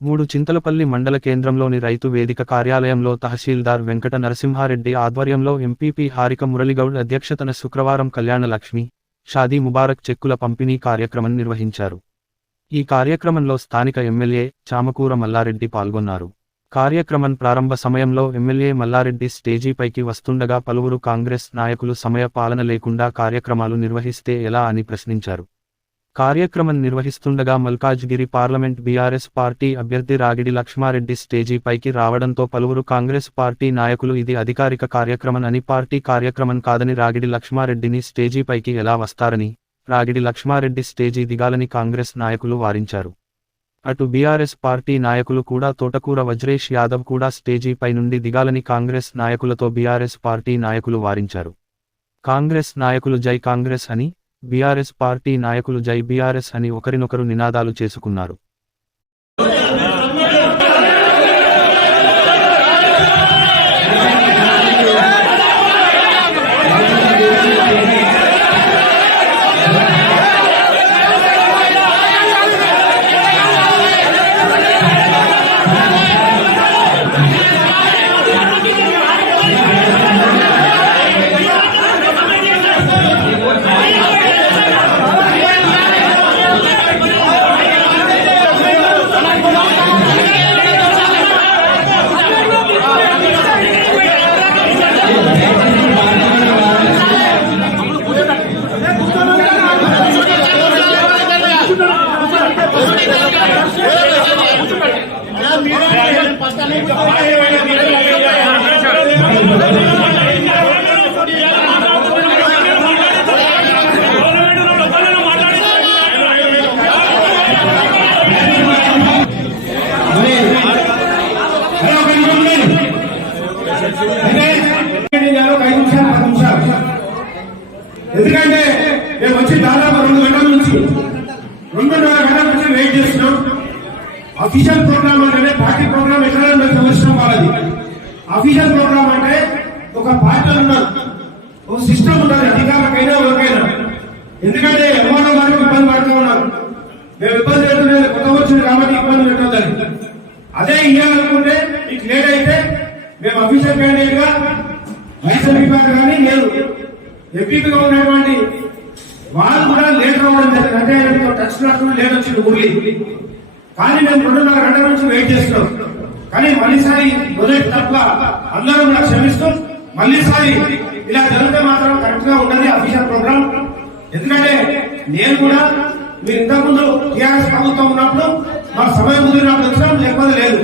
మూడు చింతలపల్లి మండల కేంద్రంలోని రైతు వేదిక కార్యాలయంలో తహసీల్దార్ వెంకట నరసింహారెడ్డి ఆధ్వర్యంలో ఎంపీపీ హారిక మురళిగౌడ్ అధ్యక్షతన శుక్రవారం కళ్యాణ లక్ష్మి షాదీ ముబారక్ చెక్కుల పంపిణీ కార్యక్రమం నిర్వహించారు. ఈ కార్యక్రమంలో స్థానిక ఎమ్మెల్యే చామకూర మల్లారెడ్డి పాల్గొన్నారు. కార్యక్రమం ప్రారంభ సమయంలో ఎమ్మెల్యే మల్లారెడ్డి స్టేజీపైకి వస్తుండగా పలువురు కాంగ్రెస్ నాయకులు సమయ పాలన లేకుండా కార్యక్రమాలు నిర్వహిస్తే ఎలా అని ప్రశ్నించారు. కార్యక్రమం నిర్వహిస్తుండగా మల్కాజ్గిరి పార్లమెంట్ బీఆర్ఎస్ పార్టీ అభ్యర్థి రాగిడి లక్ష్మారెడ్డి స్టేజీపైకి రావడంతో పలువురు కాంగ్రెస్ పార్టీ నాయకులు ఇది అధికారిక కార్యక్రమం అని పార్టీ కార్యక్రమం కాదని రాగిడి లక్ష్మారెడ్డిని స్టేజీపైకి ఎలా వస్తారని రాగిడి లక్ష్మారెడ్డి స్టేజీ దిగాలని కాంగ్రెస్ నాయకులు వారించారు. అటు బీఆర్ఎస్ పార్టీ నాయకులు కూడా తోటకూర వజ్రేష్ యాదవ్ కూడా స్టేజీపై నుండి దిగాలని కాంగ్రెస్ నాయకులతో బీఆర్ఎస్ పార్టీ నాయకులు వారించారు. కాంగ్రెస్ నాయకులు జై కాంగ్రెస్ అని బీఆర్ఎస్ పార్టీ నాయకులు జై బీఆర్ఎస్ అని ఒకరినొకరు నినాదాలు చేసుకున్నారు. ఎందుకంటే మేము వచ్చి దాదాపు రెండు గంటల నుంచి రెండున్నర గంటల నుంచి వెయిట్ చేస్తున్నాం అఫీషియల్ ప్రోగ్రామ్ అంటే పార్టీ ప్రోగ్రామ్ ఎక్కడ మేము వాళ్ళది అఫీషియల్ ప్రోగ్రామ్ అంటే ఒక పార్టీ ఉన్నారు ఒక సిస్టమ్ ఉండాలి అధికారులకైనా ఎవరికైనా. ఎందుకంటే ఎంఆర్ఓ గారు ఇబ్బంది పడుతూ ఉన్నారు. మేము ఇబ్బంది పెడుతున్నది కొత్త వచ్చింది కాబట్టి ఇబ్బంది పెట్టొద్దని. అదే ఇవ్వాలనుకుంటే మీకు లేట్ అయితే మేము అఫీషియల్ క్యాండిడేట్గా వైఎస్ఆర్ విభాగం కానీ నేను ఎంపీగా ఉన్నటువంటి వాళ్ళు కూడా లేట్ అవ్వడం జరిగింది అంటే టచ్ నాకు లేట్ వచ్చింది మురళి కానీ మేము రెండున్నర గంటల నుంచి వెయిట్ చేస్తున్నాం. కానీ మళ్ళీసారి మొదటి తప్ప అందరం కూడా క్షమిస్తూ. మళ్ళీసారి ఇలా జరిగితే మాత్రం కరెక్ట్గా ఉండదు అఫీషియల్ ప్రోగ్రామ్ ఎందుకంటే నేను కూడా మీరు ఇంతకుముందు టీఆర్ఎస్ ప్రభుత్వం ఉన్నప్పుడు మన సమయం కుదిరినప్పుడు వచ్చినాం లేకపోతే లేదు.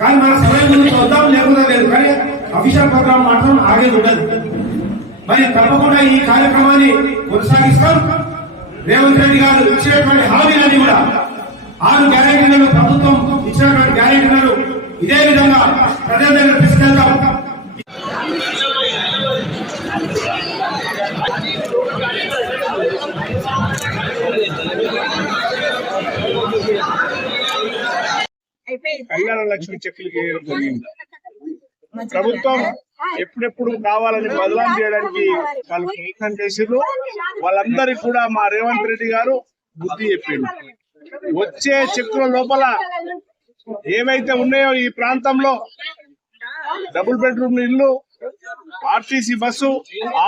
కానీ మన సమయం గురించి వద్దాం లేకపోతే లేదు. కానీ అఫీషియల్ ప్రోగ్రామ్ మాత్రం ఆగేది ఉండదు. మరి తప్పకుండా ఈ కార్యక్రమాన్ని కొనసాగిస్తాం. రేవంత్ రెడ్డి గారు ఇచ్చేటువంటి హామీలన్నీ కూడా ఆరు గ్యారెంటీలను ప్రభుత్వం ఇచ్చినటువంటి గ్యారెంటీలను ఇదే విధంగా ప్రజల దగ్గర తీసుకెళ్తాం. కళ్యాణ లక్ష్మి చెక్కులు చేయడం జరిగింది. ప్రభుత్వం ఎప్పుడెప్పుడు కావాలని బదలాం చేయడానికి వాళ్ళు ప్రయత్నం చేసిండ్రు వాళ్ళందరికీ కూడా మా రేవంత్ రెడ్డి గారు బుద్ధి చెప్పిండు. వచ్చే చెక్కుల లోపల ఏవైతే ఉన్నాయో ఈ ప్రాంతంలో డబుల్ బెడ్రూమ్ ఇల్లు ఆర్టీసీ బస్సు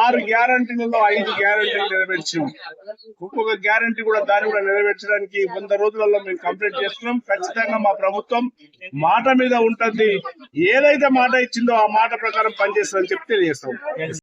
ఆరు గ్యారంటీలలో ఐదు గ్యారంటీలు నెరవేర్చాం. ఇంకొక గ్యారంటీ కూడా దాన్ని కూడా నెరవేర్చడానికి వంద రోజులలో మేము కంప్లీట్ చేస్తున్నాం. ఖచ్చితంగా మా ప్రభుత్వం మాట మీద ఉంటుంది. ఏదైతే మాట ఇచ్చిందో ఆ మాట ప్రకారం పనిచేస్తుందని చెప్పి తెలియజేస్తాం.